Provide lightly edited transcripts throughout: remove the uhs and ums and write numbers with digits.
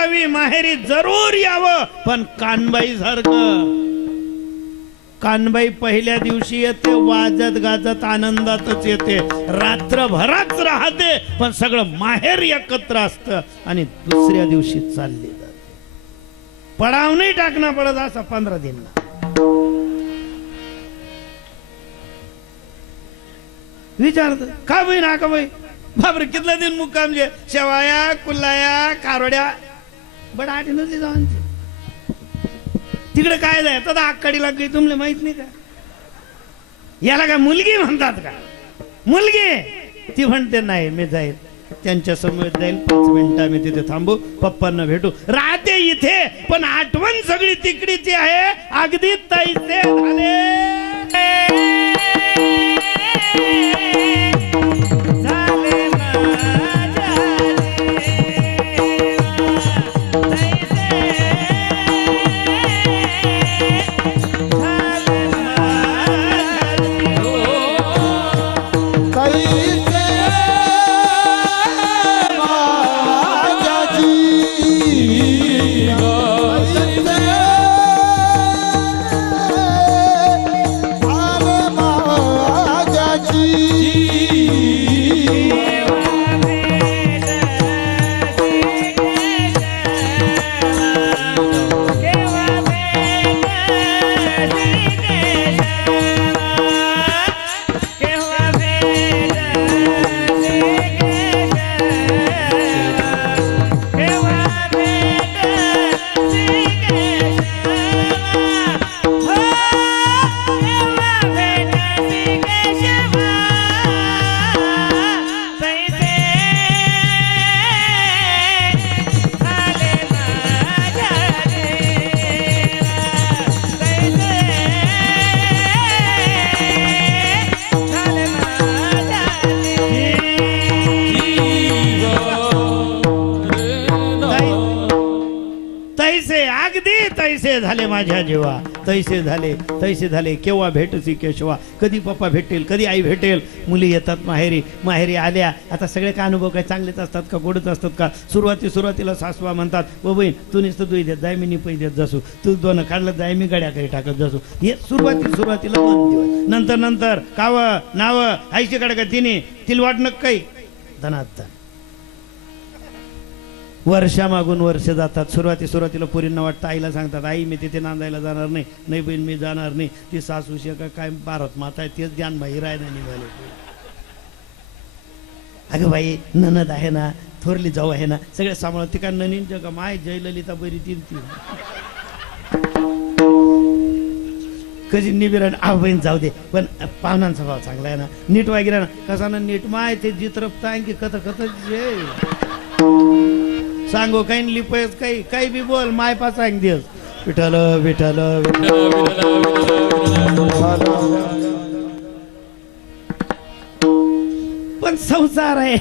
करावी, माहेरी जरूर यावं, पण कानबाई सारखं. कानबाई पहिल्या दिवशी येते, वाजत गाजत आनंदातच येते, रात्रभराच राहते, पण सगळं माहेर एकत्र असतं आणि दुसऱ्या दिवशी चालली जाते. पडाव नाही टाकणं पडत असा 15 दिन. विचारत का बाई ना का बाई बाबर कितला दिन मुक्काम जे शेवाया कुल्लाया कारवड्या बडा आठी नव्हती जाऊन तिकडे काय जाय तर आक्काडीला काही तुमले माहित नाही का? याला काय मुलगी म्हणतात का? मुलगी ती म्हणते नाही मी जाईल त्यांच्या समोर जाईल, 5 मिनिटं मी तिथे थांबू, पप्पांना भेटू, राहते इथे, पण आठवण सगळी तिकडीची आहे. अगदी तैसे झाले. तैसे झाले माझ्या जीवा, तैसे झाले केव्हा भेटसी केशवा. कधी पप्पा भेटेल, कधी आई भेटेल. मुली येतात माहेरी, माहेरी आल्या आता सगळे का अनुभव काय चांगलेच असतात का, गोडच असतात का? सुरुवातीला सासवा म्हणतात ओ बहीण तू नुसतं दुई देत जाय, मी निपई देत जसू, तू दोन काढलं जाय, मी गड्या काही टाकत जसू. हे सुरुवातीला 2 दिवस. नंतर काव नाव आईची कडे का तिला वाटणं काही धनात वर्षामागून वर्ष जातात. सुरुवातीला पोरींना वाटतं, आईला सांगतात आई मी तिथे नांदायला जाणार नाही, नाही बहीण मी जाणार नाही, ती सासू काय भारत माता आहे तेच ज्ञान बाई राहायला निघाले. अगं बाई ननद आहे ना, थोरली जाऊ आहे ना, सगळे सांभाळ. ती काय ननीन जग माय जयललिता बरी ती कधी निबिरण आ बहीण जाऊ दे, पण पाहुण्यांचा भाव चांगला आहे ना, नीट वगैरे ना, कसा ना नीट माय ते जित्रपत आहे की कथ सांगो काही लिपयच काही बी बोल माय पा सांग दिवस विठ्ठल विठ्ठल पण संसार आहे.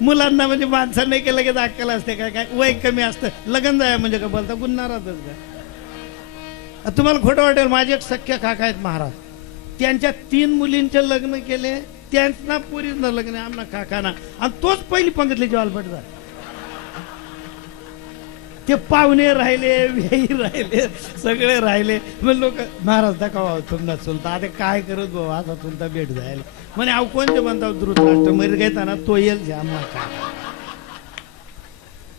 मुलांना म्हणजे माणसं नाही केलं की अक्कल असते काय वय कमी असतं. लग्न जाय म्हणजे का बोलता गुन्हारातच का? तुम्हाला खोटं वाटेल, माझे एक सख्य काका आहेत महाराज, त्यांच्या 3 मुलींचे लग्न केले, त्यांना पुरीचं लग्न आमना काकाना, आणि तोच पहिली पंगतली जेवालपट झाला. ते पाहुणे राहिले, व्याई राहिले, सगळे राहिले. मग लोक महाराज दाखवा तुमना चुलता, आता काय करत भाऊ आता चुलता भेट जायला म्हणे अहो कोणते म्हणतात धृतराष्ट्र मर घेताना तो येईल आम्हाला काय.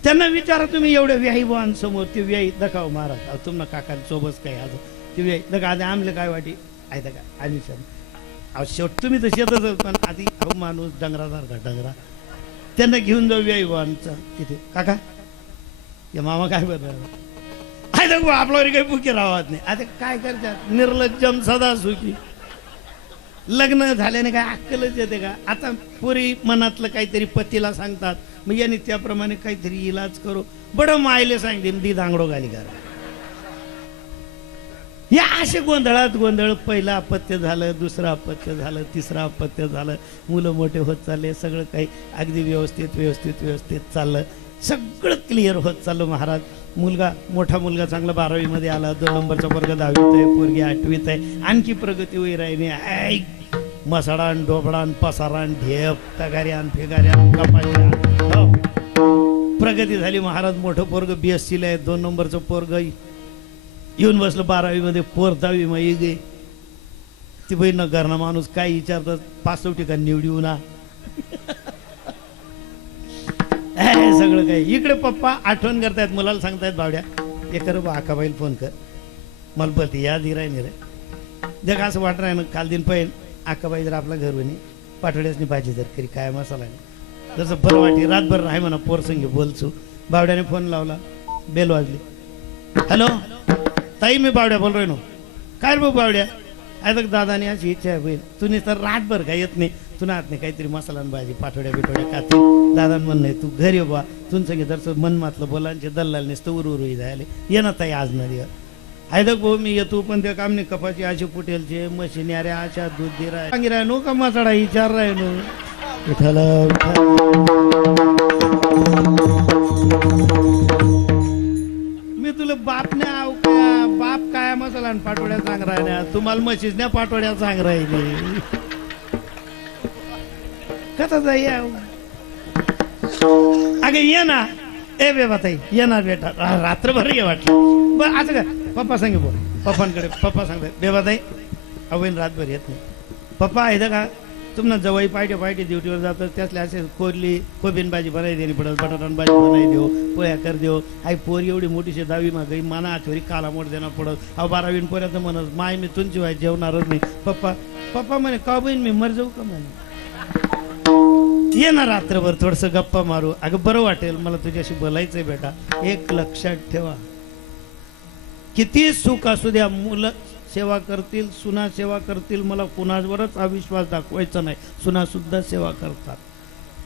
त्यांना विचारा तुम्ही एवढ्या व्याही समोर ते व्याही दाखव महाराज तुम्हाला काकांसोबत काय आज ते व्याही दाखा आधी आमले काय वाटी आहे का आणि अहो शेवट तुम्ही तर शेतच, पण आधी अहो माणूस डंगरासारखा डंगरा त्यांना घेऊन जाऊ व्याही भावांचा तिथे. काका या मामा काय बरं आपल्यावर काही भुके राहत नाही. आता काय करतात निर्लज्जम सदा सुखी. लग्न झाल्याने काय अक्कलच येते का? आता पुरी मनातलं काहीतरी पतीला सांगतात, मग याने त्याप्रमाणे काहीतरी इलाज करू. बडं मायले सांगते दी दांगडो गाली करा. या असे गोंधळात गोंधळ, पहिलं अपत्य झालं, दुसरं अपत्य झालं, तिसरं अपत्य झालं, मुलं मोठे होत चालले, सगळं काही अगदी व्यवस्थित चाललं, सगळं क्लिअर होत चाललं महाराज. मोठा मुलगा चांगला 12वी मध्ये आला, 2 नंबरचा वर्ग 10वीत आहे, पोरगी 8वीत आहे. आणखी प्रगती होई राहिली. मसाडान डोबडान पसारान ढेप तगाऱ्यान फेगाऱ्यान कपाट्या प्रगती झाली महाराज. मोठं पोरग BSc ला आहे, 2 नंबरचं पोरग येऊन बसलं 12वी मध्ये, पोर 10वी मध्ये गे. ती बहीण न घरना माणूस काय विचारतात, 5 ठिकाणी निवडू ना. सगळं काही इकडे पप्पा आठवण करतायत, मुलाला सांगतायत बावड्या हे कर बा, आकाबाईल फोन कर, मला बघते याद राही नाही रे. जग असं वाटत आहे ना, काल दिन पहिन आकाबाई जर आपला घर बनी पाठवड्यासनी भाजी जर करी काय मसाला नाही, जसं बरं वाटी रातभर राही म्हणा पोर संगे बोलचो. बावड्याने फोन लावला, बेल वाजली. हॅलो ताई, मी बावड्या बोल नो. काय रे बावड्या, आहे बघ दादाने अशी इच्छा आहे बहीण, तुम्ही तर रातभर काय येत नाही, तुला हात नाही काहीतरी मसाला भाजी पाठवड्या बिठवड्या खाते. दादा म्हणणं आहे तू घरी बा, तुमचं घे जरसं मन मातलं बोलांचे दल्लाल नसतं उरुई जायले ये ना ताई आज न दिवस. आहे भाऊ मी येतो, पण ते काम नाही कपाची आशी पुटेलचे मशीन अरे आशा दूध दे राय नो का मसाडा विचार राय नो. मी तुला बाप नाही आव का, बाप काय मसाला पाठवड्या सांग राहिल्या, तुम्हाला म्हशीच नाही पाठवड्या सांग राहिली. कसा जाई अगे ये ना, ए बेबा ताई येणार बेटा, रात्रभर ये वाटलं बरं असं का. पप्पा सांगे बोल, पप्पांकडे पप्पा सांगतात बेबा ताई अवैन रातभर येत नाही. पप्पा आहे का तुम्हाला जवळ पाहिजे पाहिजे ड्युटीवर जातं, त्यातले असे कोरली कोबीन भाजी बनाई देणी पडत, बटाटान भाजी बनाई देऊ, पोया कर देऊ. आई पोर एवढी मोठीशी 10वी मागई माना आठवरी काला मोठ देणार पडत. अहो 12वी पोऱ्याचं म्हणत माय मी तुमची वाय जेवणारच नाही. पप्पा पप्पा म्हणे का बहीण मी मर जाऊ का म्हणे, ये ना रात्रभर थोडस गप्पा मारू. अगं बरं वाटेल, मला तुझ्याशी बोलायचंय बेटा. एक लक्षात ठेवा, किती सुख असू द्या, मुलं सेवा करतील, सुना सेवा करतील, मला कुणावरच अविश्वास दाखवायचा नाही, सुना सुद्धा सेवा करतात.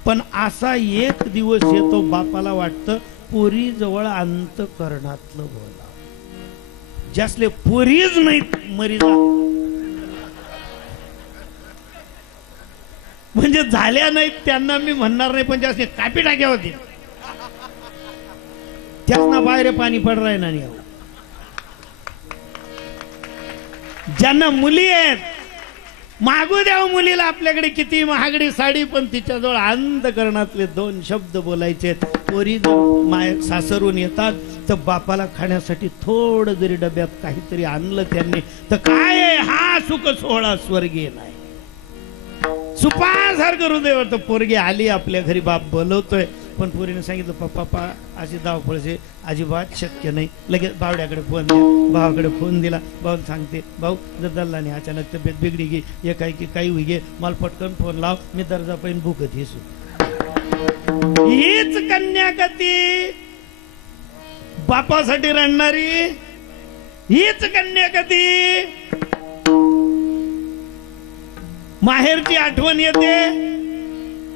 पण असा एक दिवस येतो बापाला वाटतं पोरी जवळ अंतकरणातलं बोला, ज्यासले पोरीच नाहीत मरीजा, म्हणजे झाल्या नाहीत त्यांना मी म्हणणार नाही, पण ज्यासने कापी टाक्या होती त्यांना बाहेर पाणी पड राही नाही. ज्यांना मुली आहेत मागू द्या मुलीला आपल्याकडे किती महागडी साडी, पण तिच्याजवळ अंतकरणातले 2 शब्द बोलायचे. पोरी जर सासरून येतात तर बापाला खाण्यासाठी थोडं जरी डब्यात काहीतरी आणलं त्यांनी तर काय हा सुख सोहळा स्वर्गीय नाही. सुपासारखं हृदय तर पोरगी आली आपल्या घरी, बाप बोलवतोय, पण पोरीने सांगितलं पप्पा अशी धावपळचे अजिबात शक्य नाही. लगेच बावड्याकडे फोन द्या, भावाकडे फोन दिला. भाऊ सांगते भाऊ जर दल्लाने अचानक तब्येत बिघडी गे, हे काय की काही होई गे, मला पटकन फोन लाव, मी दर्जा पाहिजे भूकत हिसू. हीच कन्यागती बापासाठी रडणारी, हीच कन्यागती माहेरची आठवण येते.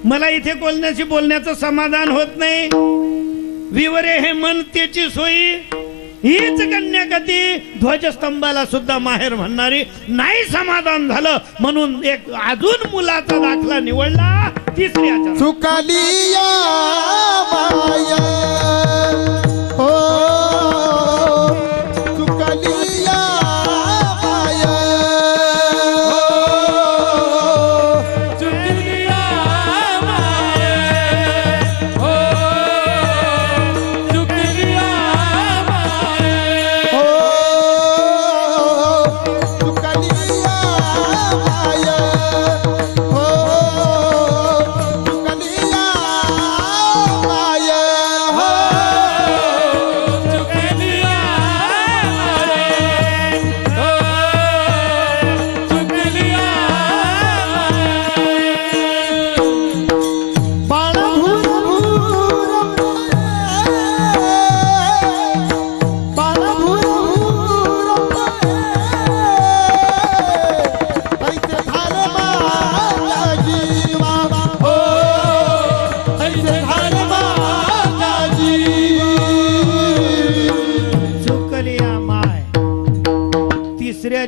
मला इथे बोलण्याची बोलण्याचं समाधान होत नाही, विवरे हे मन त्याची सोयी. हीच कन्यागती ध्वजस्तंभाला सुद्धा माहेर म्हणणारी. नाही समाधान झालं म्हणून एक अजून मुलाचा दाखला निवडला, तिसऱ्या सुकालिया माया हो सुकालिया माया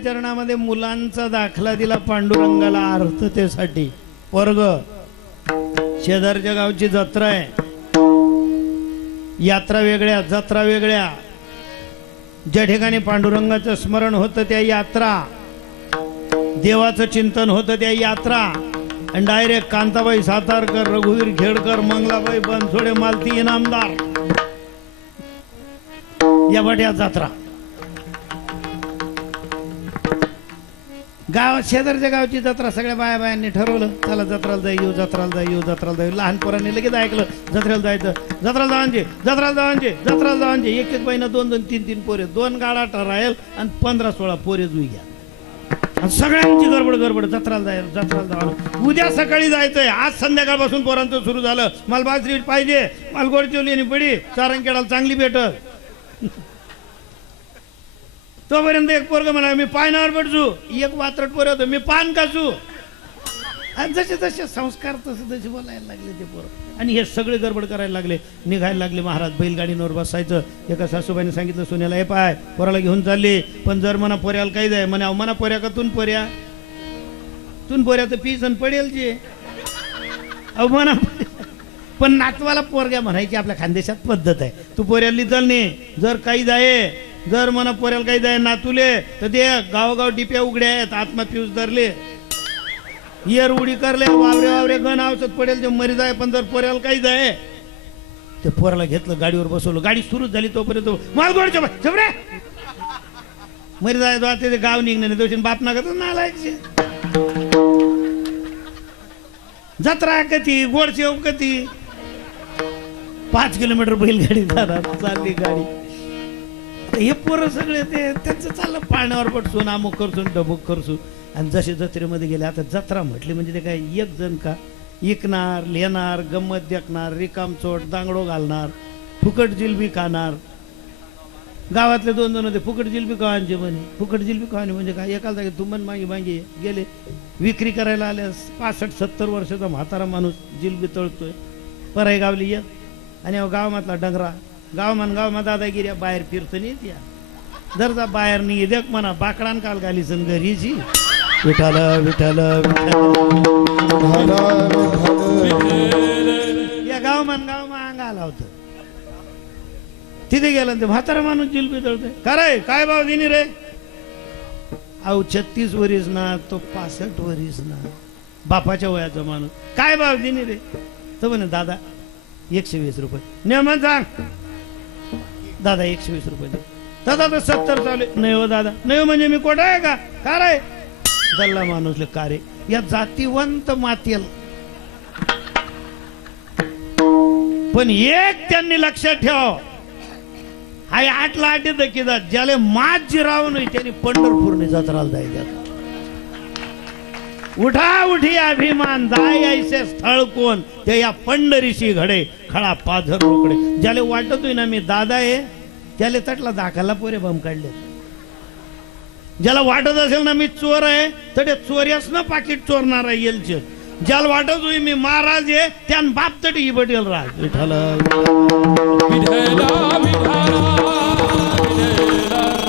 चरणामध्ये मुलांचा दाखला दिला पांडुरंगाला आर्थतेसाठी. वर्ग शेजारच्या गावची जत्रा आहे, यात्रा वेगळ्या जत्रा वेगळ्या. ज्या ठिकाणी पांडुरंगाचं स्मरण होतं त्या यात्रा, देवाचं चिंतन होतं त्या यात्रा. आणि डायरेक्ट कांताबाई सातारकर, रघुवीर खेडकर, मंगलाबाई बनसोडे, मालती इनामदार या बट्या जत्रा. गाव शेजारच्या गावची जत्रा सगळ्या बायांनी ठरवलं, चला जत्राला जाई येऊ, जत्राला जाई येऊ, जत्राला जाऊ. लहान पोरांनी लगेच ऐकलं जत्रेला जायचं, जत्राला जावांचे, जत्राला जावांचे, जत्राला जावांचे. एक एक महिना 2-2, 3-3 पोरे, 2 गाडा ठरायल आणि 15-16 पोरे जुई घ्या. आणि सगळ्यांची गडबड जत्राला जायला, जत्राला जावं. उद्या सकाळी जायचंय, आज संध्याकाळपासून पोरांचं सुरू झालं. मला बाजरी पाहिजे, मला गोडचिवली आणि पडी सारंगखेडाला चांगली भेटत. तोपर्यंत एक पोरग म्हणा मी पायनावर पडचू, एक वात्रट पोर होतं मी पान काचू. आणि जसे जसे संस्कार तसे बोलायला लागले ते पोरं. आणि हे सगळे गडबड करायला लागले, निघायला लागले. महाराज बैलगाडीवर बसायचं. एका सासूबाईने सांगितलं सोन्याला, हे पाय पोराला घेऊन चालले, पण जर म्हणा पोऱ्याला काही जाय म्हणा, म्हणा पोऱ्या का तून पोऱ्या तर पीस आणि पडेल जे अहो म्हणा. पण नातवाला पोरग्या म्हणायची आपल्या खानदेशात पद्धत आहे. तू पोऱ्याली चालणे, जर काही जाय, जर म्हणा पोऱ्याला काही जाय नातुले तर ते गावोगाव डिप्या उघड्या आहेत, आत्मा पिऊस धरले, येर उडी करले, वावरे गण औषध पडेल ते मरी जाय. पण जर पोऱ्याला काही जाय, ते पोराला घेतलं, गाडीवर बसवलं, गाडी सुरू झाली तोपर्यंत मालगोडच्या मरी जाय. ते गाव निघणे दोषी बाप नागत नालायचे. जत्रा कधी गोडशेव कधी 5 किलोमीटर बैलगाडी जाणार, चालली गाडी. हे पोरं सगळे ते त्यांचं चाललं पाण्यावर पटसून, अमुक करसून, डबुक करसून. आणि जसे जत्रेमध्ये गेले, आता जत्रा म्हटली म्हणजे ते काय एक जण का, इकणार, लिहिणार, गंमत देखणार, रिकामचोट, दांगडो घालणार, फुकट जिलबी खाणार. गावातले 2 जण होते, फुकट जिलबी कवांचे म्हणे. फुकट जिलबी कवानी म्हणजे काय, एकाला जागे तुमन मागे गेले, विक्री करायला आल्या. 65-70 वर्षाचा म्हातारा माणूस जिलबी तळतोय. पराई गावली येत आणि गावातला डंगरा गावमा दादागिऱ्या बाहेर फिरत नाही त्या. जर जा बाहेर नाही देख म्हणा, बाकडान काल घाली सण घरीची. विठाल विठाल या गावमा अंगा आला होत. तिथे गेलं ते म्हातारा माणूस जिलबी तळतोय. काय काय भाव दिनी रे? अहो 36 वरीस ना, तो 65 वरीस ना, बापाच्या वयाचा माणूस. काय भाव दिनी रे? तो म्हणे दादा 120 रुपये. नेमन सांग दादा 120 रुपये दे. दादा तर 70 चालू. नाही हो दादा. नाही म्हणजे मी कोटा आहे का? का रे? जल्ला माणूसले का रे? या जातीवंत मातेल. पण एक त्यांनी लक्षात ठेव, हाय 8ला 8 येतं की ज्याला मात जिराव नाही त्यांनी पंढरपूरने जत्राला जायचं. उठा उठी अभिमान जाय ऐसे स्थळ कोण, ते या पंढरीशी घडे खळा पाझर रोकडे. ज्याला वाटतोय ना मी दादा आहे, त्याला तटला दाखला पोरे बम काढले. ज्याला वाटत असेल ना मी चोर आहे, तर ते चोऱ्यास ना पाकिट चोरणार आहे येलचे. ज्याला वाटत होई मी महाराज आहे, त्यान बाप तटी बटेल राज. विठ्ठल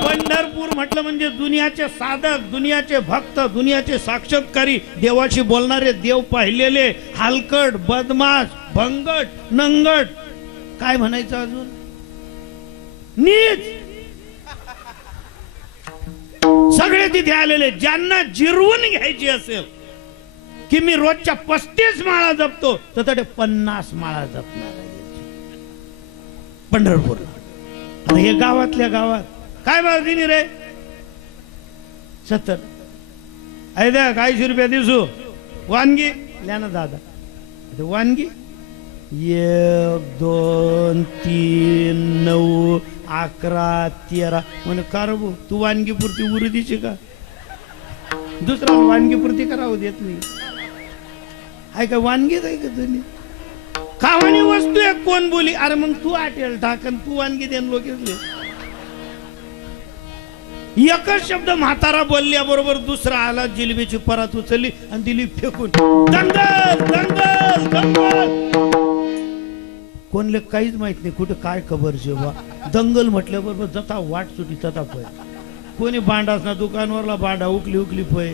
पंढरपूर म्हटलं म्हणजे दुनियाचे साधक, दुनियाचे भक्त, दुनियाचे साक्षात्कारी, देवाशी बोलणारे, देव पाहिलेले, हलकट, बदमाश, भंगट, नंगट, काय म्हणायचं अजून, नीच, सगळे तिथे आलेले. ज्यांना जिरवून घ्यायची असेल की मी रोजच्या 35 माळा जपतो, तर ते 50 माळा जपणार आहे पंढरपूरला. आता हे गावातल्या गावात काय भाव दिनी रे? 70. द्या 80 रुपये दिसू. वानगी ल्या ना दादा. वानगी 1 2 3 9 11 13 म्हणे कारबू तू वानगी पुरती उरी दिशी का? दुसरा वानगी पुरती करावं देत नाही. आहे का वानगीच आहे का तुम्ही? खावानी वस्तू आहे कोण बोली? अरे मग तू आटेल टाकन, तू वानगी देन लोक. एकच शब्द म्हातारा बोलल्याबरोबर दुसरा आला, जिलेबीची परात उचलली आणि दिली फेकून. दंगल दंगल दंगल. कोणले काहीच माहित नाही कुठे काय खबर जेव्हा दंगल म्हटल्याबरोबर जता वाट सुटी तथा पय. कोणी भांडास ना दुकानवरला भांडा उकली उकली पय,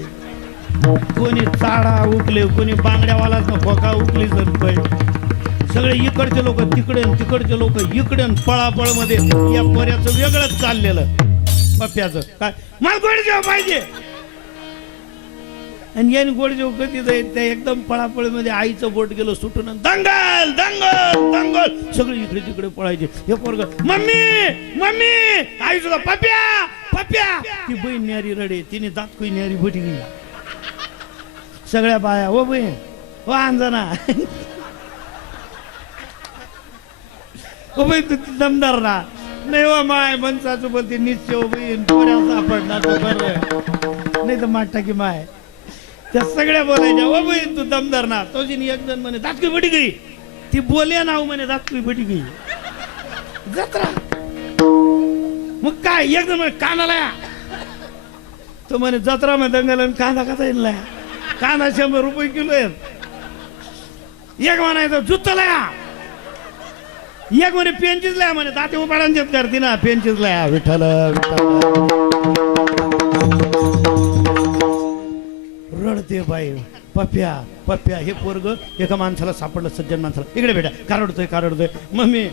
कोणी चाडा उकले, कोणी बांगड्यावालाच ना खोका उकली जण पय. सगळे इकडचे लोक तिकडे, तिकडचे लोक इकडे, पळापळ मध्ये या पर्याचं वेगळंच चाललेलं. पप्प्याचं काय मला गोड जेव्हा पाहिजे. आणि याने गोडजेव कधी जाईल त्या एकदम पळापळीमध्ये आईचं बोट गेलं सुटून आणि दंगल दंगल दंगल सगळे इकडे तिकडे पळायचे. हे पोरग मम्मी मम्मी आई सुद्धा पप्या पप्या. ती बहीण न्यारी रडे, तिने दातकुई न्यारी भटी गेली. सगळ्या बाया ओ बहीण ओ अंजना ओ बहीण तू दमदार ना नाही हो माय मनसाचं बोलते निश्चय हो बहीण पोऱ्या सापडणार तो बरं नाही तर माटा की माय. त्या सगळ्या बोलायच्या ओ बहीण तू दमदार ना. तो जिनी एक जण म्हणे दातकुई भटी गई. ती बोलया नाव म्हणे दातकुई भटी गई. जत्रा मग काय एक जण म्हणे कानाला या. तो म्हणे जत्रा मध्ये दंगल कांदा कसा येईल कांदा 100 रुपये किलो आहेत. एक म्हणायचं जुत्तला या. एक म्हणे पेंचीच लाया म्हणे दाते उपाडांचेच करते ना पेंचीच लाया. विठ्ठल रडते बाई पप्या पप्या. हे पोरग एका माणसाला सापडलं सज्जन माणसाला. इकडे बेटा का रडतोय मम्मी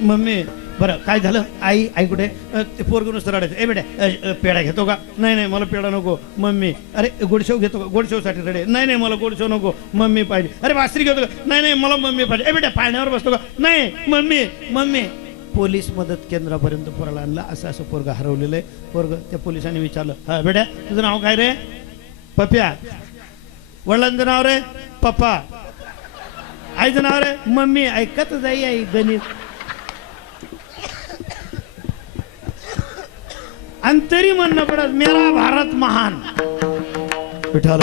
मम्मी. बरं काय झालं आई आई कुठे. ते पोरग नुसतं रडायचं. ए बेटा पेढा घेतो का. नाही नाही मला पेढा नको मम्मी. अरे गोडशेव घेतो का. गोडशेवसाठी रडे. नाही नाही मला गोडशेव नको मम्मी पाहिजे. अरे भासरी घेतो का. नाही नाही मला मम्मी पाहिजे. ए बेटा पाळण्यावर बसतो का. नाही मम्मी मम्मी. पोलीस मदत केंद्रापर्यंत पोराला आणलं. असं पोरग हरवलेलं आहे. पोरग त्या पोलिसांनी विचारलं हा बेटा तुझं नाव काय रे. पप्या. वडिलांचं नाव रे पप्पा. आईचं नाव रे मम्मी. ऐकत जाई आई गणित. आणि तरी म्हणणं पडत मेरा भारत महान. विठाल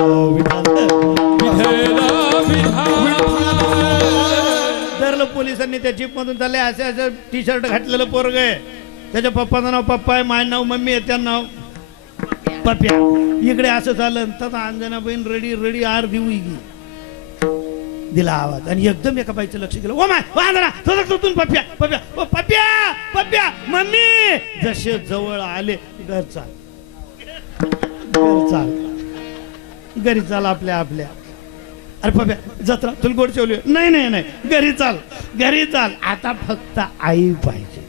धरलं पोलिसांनी. त्या जीप मधून चालले. असे टी शर्ट घातलेलं पोरग आहे. त्याच्या पप्पाचं नाव पप्पा आहे. माझं नाव मम्मी आहे. त्यांचं नाव पप्या. इकडे असं चाललं तसा अंजना बहीण रडी रडी अर्धी उगी दिला आवाज. आणि एकदम एका बाईचं लक्ष गेलं. ओ माय अंजना तुझं पप्या पप्या ओ पप्या पप्या मम्मी. जसे जवळ आले घर चाल घरी चाल आपल्या आपल्या. अरे पप्या जत्रा तुला गोड ठेवली. नाही नाही नाही घरी चाल आता फक्त आई पाहिजे.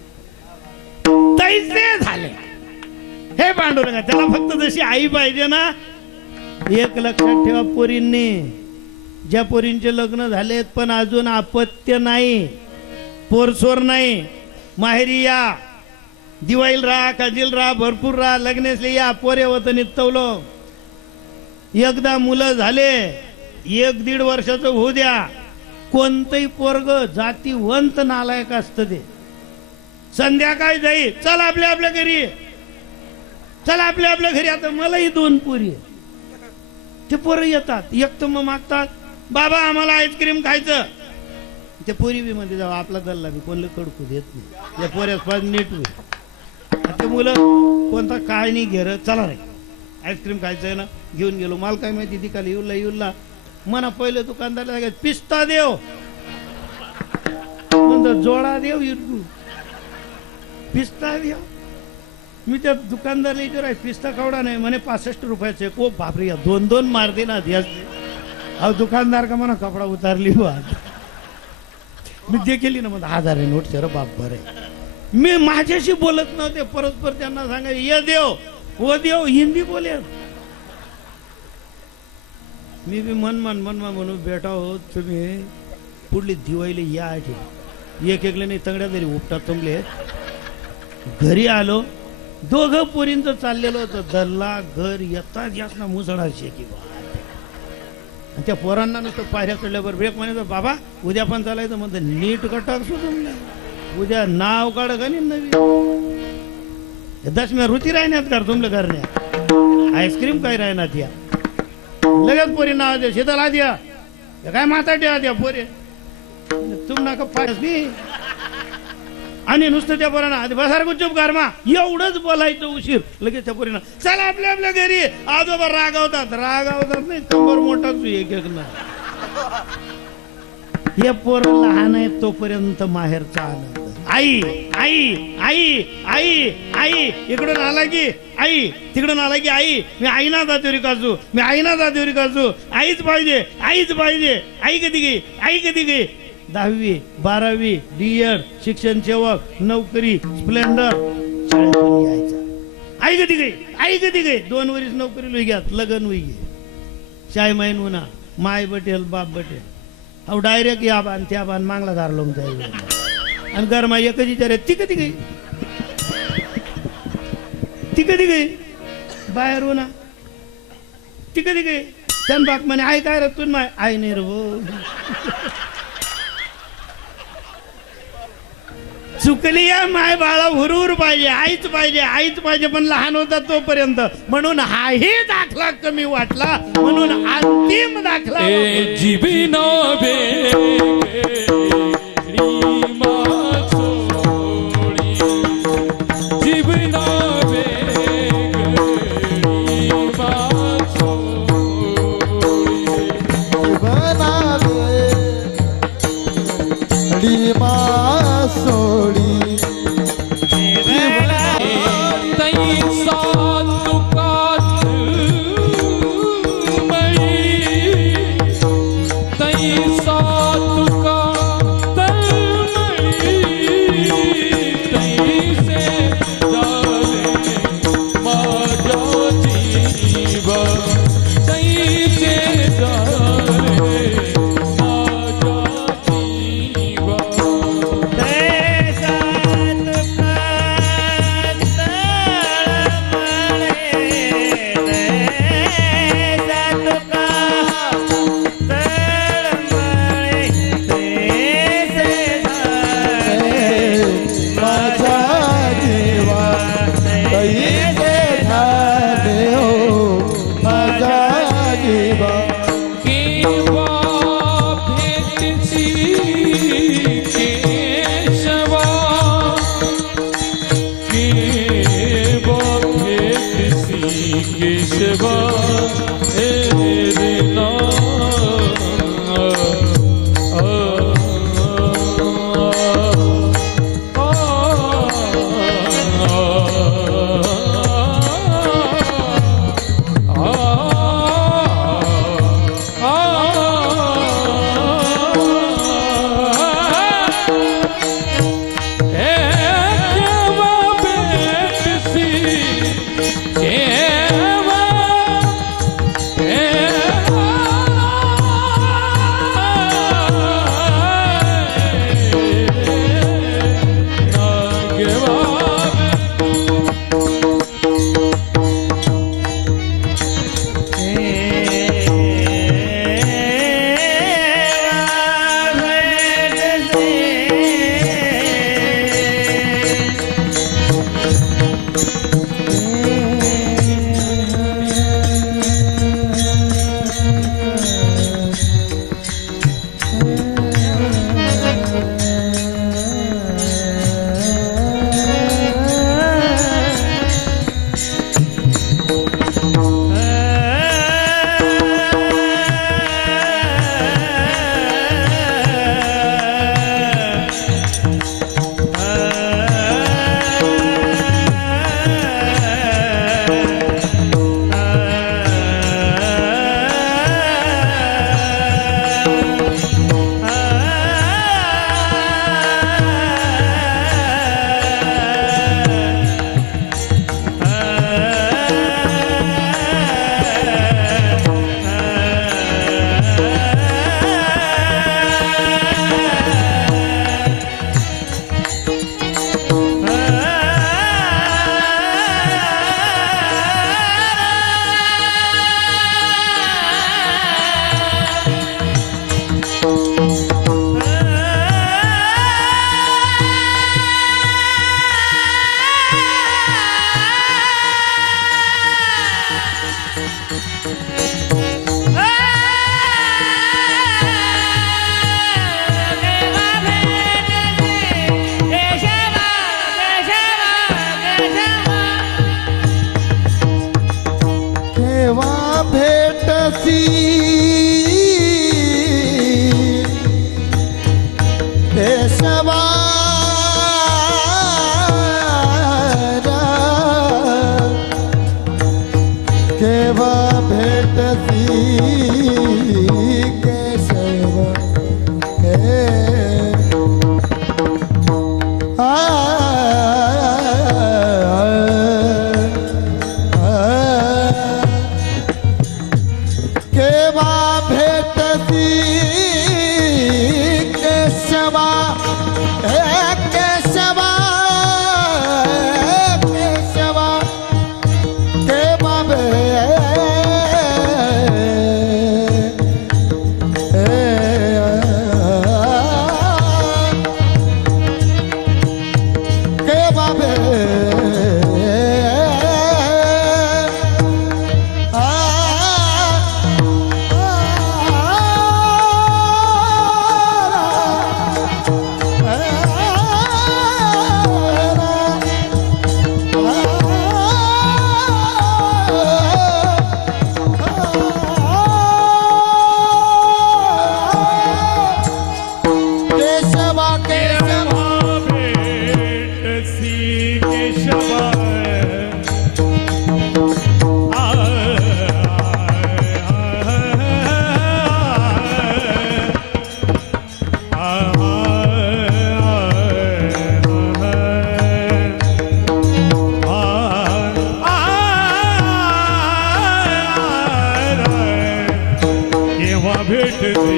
तैसे झाले हे पांडुरंगा. त्याला फक्त जशी आई पाहिजे ना. एक लक्षात ठेवा पोरींनी ज्या पोरींचे लग्न झालेत पण अजून अपत्य नाही पोरसोर नाही माहेरी या. दिवाळीला राहा काजील राहा भरपूर राहा लग्नेसले या. पोरे होत नित्तवलो. एकदा मुलं झाले 1-1.5 वर्षाचं होऊ द्या. कोणतंही पोरग जातीवंत नालायक असतं ते. संध्याकाळी जाई चल आपल्या आपल्या घरी चला आपल्या आपल्या घरी. आता मलाही 2 पोरी ते पोरं येतात. एक तर मग मागतात बाबा आम्हाला आईस्क्रीम खायचं. ते पोरी बी मध्ये जाऊ आपला दल्ला बी कोणलं कडकू देत नाही. या पोऱ्यास नीट होईल. ते मुलं कोणता काय नाही घेर चला रे आईस्क्रीम खायचंय ना. घेऊन गेलो. मला काय माहिती ती काल येऊला मना पहिले दुकानदारला पिस्ता देव म्हणतो जोडा देव इरकू पिस्ता देव. मी त्या दुकानदारला विचार पिस्ता कावडा नाही म्हणे 65 रुपयाचे. को बापरे 2-2 मार दे ना. अहो दुकानदार का म्हणा कपडा उतारली मी देखील ना म्हणतो 1000 नोट सर बाप बरे. मी माझ्याशी बोलत नव्हते परस्पर त्यांना सांगायचे ये देव हो देव हिंदी बोले. मी बी मनमान म्हणून बेटा हो तुम्ही पुढली दिवाळीला या आठी एक नाही तंगड्या तरी उपटात तुमले. घरी आलो 2 पोरींचं चाललेलं होतं. दल्ला घर येतात याच ना मुसळाचे की त्या पोरांना नुसतं पायऱ्या चढल्यावर ब्रेक म्हणायचं बाबा उद्या पण चालायचं म्हणतं नीट कटाक सुटून उद्या नाव काढ का नवी 10 ऋती राहण्यात कर तुमल्या करण्यात आईस्क्रीम काय राहण्यात या लगेच पोरी नाव द्या शेताला द्या काय माता द्या पोरे तुम नका पाय. आणि नुसतं त्या पोरांना आधी बसार गुच्चूप गारमा एवढंच बोलायचं उशीर. लगेच त्या पोरीनं चला आपल्या आपल्या घरी. आजोबा रागावतात नाही कंबर मोठा एक ना. हे पोर लहान आहे तोपर्यंत माहेरचा आनंद. आई आई आई आई आई इकडून आला की आई तिकडून आला की आई. मी आईना जातेवरी काजू मी आईना जातेवरी काजू. आईच पाहिजे आई कधी गई आई कधी गई. 10वी 12वी डीएड शिक्षण सेवक नोकरी स्प्लेंडर शाळेतून यायचा. आई कधी गई 2 वर्ष नोकरी लुई घ्यात लगन होई गे. शाय मैन उना माय बटेल बाप बटेल अहो डायरेक्ट या बान त्या बान मागला दार लोक जाईल आणि गरमा एकच विचारे ती कधी गई ती कधी गई बाहेर हो ना ती कधी गई त्यान बाप म्हणे आई काय रे तू माय आई नाही रे भाऊ चुकली या माय बाळा हुरहुर पाहिजे आईच पाहिजे पण लहान होता तोपर्यंत म्हणून हाही दाखला कमी वाटला म्हणून अंतिम दाखला जीवन मा सोडी तई सातुकात मळी तई सातुका केव्हा केशवा केशवा भेटसी केशवा केव्हा भेटसी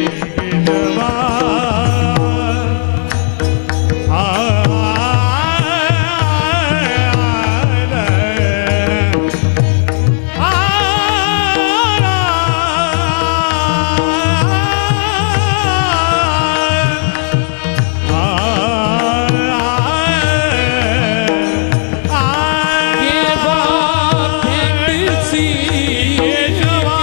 केशवा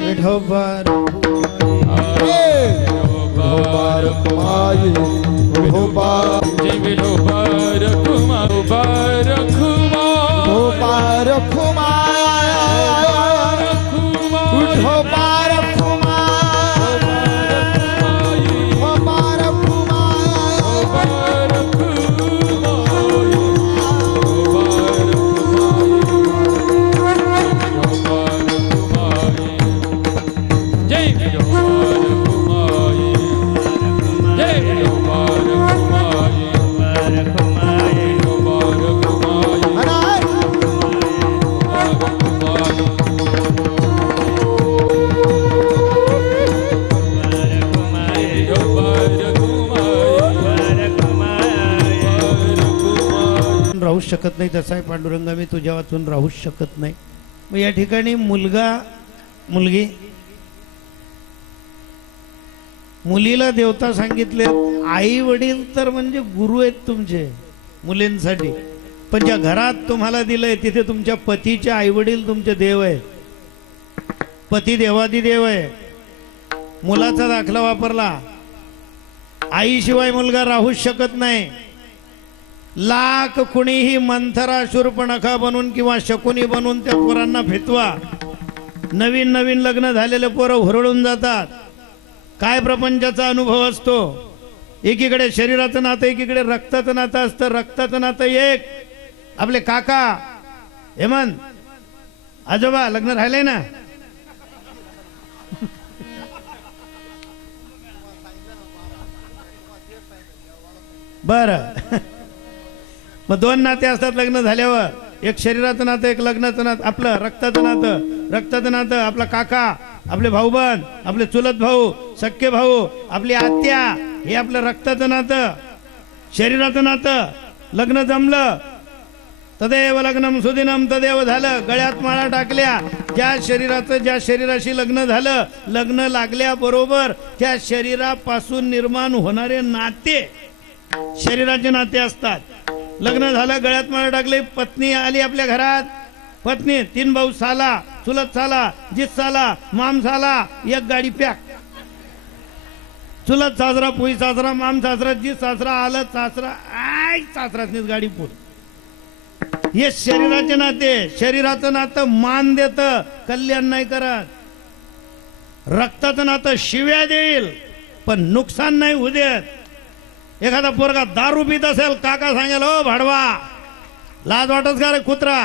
विठोबार राहू शकत नाही तसा आहे पांडुरंगा, मी तुझ्या वाचून राहूच शकत नाही. मग या ठिकाणी मुलगा मुलगी, मुलीला देवता सांगितले, आई वडील तर म्हणजे गुरु आहेत तुमचे मुलींसाठी, पण ज्या घरात तुम्हाला दिलंय तिथे तुमच्या पतीचे आई वडील तुमचे देव आहेत. पती देवादिदेव आहे. मुलाचा दाखला वापरला, आईशिवाय मुलगा राहूच शकत नाही. लाख कुणीही मंथरा शूर्पणखा बनून किंवा शकुनी बनून त्या पोरांना फितवा, नवीन नवीन लग्न झालेले पोरं हुरळून जातात. काय प्रपंचाचा अनुभव असतो. एकीकडे शरीराचं नातं, एकीकडे रक्ताचं नातं असतं. रक्ताचं नातं एक, आपले काका हेमंत आजोबा लग्न राहिलंय ना, बरं. मग दोन नाते असतात लग्न झाल्यावर, एक शरीराचं नातं, एक लग्नाचं नातं. आपलं रक्ताचं नातं आपला काका, आपले भाऊबंद, आपले चुलत भाऊ, सख्खे भाऊ, आपली आत्या, हे आपलं रक्ताचं नातं. शरीराचं नातं, लग्न जमलं, तदेव लग्नम सुदिनम, तदेव झालं. गळ्यात माळा टाकल्या, ज्या शरीराशी लग्न झालं, लग्न लागल्याबरोबर त्या शरीरापासून निर्माण होणारे नाते शरीराचे नाते असतात. लग्न झालं, गळ्यात माळा टाकले, पत्नी आली आपल्या घरात. पत्नी, 3 भाऊ साला, चुलत साला, जित साला, माम साला, एक गाडी पॅक. चुलत सासरा, पुई सासरा, माम सासरा, जित सासरा, आलत सासरा, आय सासरातनीच गाडी पुढ. हे शरीराचे नाते. शरीराचं नातं मान देतं, कल्याण नाही करत. रक्ताचं नातं शिव्या देईल, पण नुकसान नाही होऊ देत. एखादा पोरगा दारू पित असेल, काका सांगेल, ओ भाडवा, लाज वाटत का रे कुत्रा,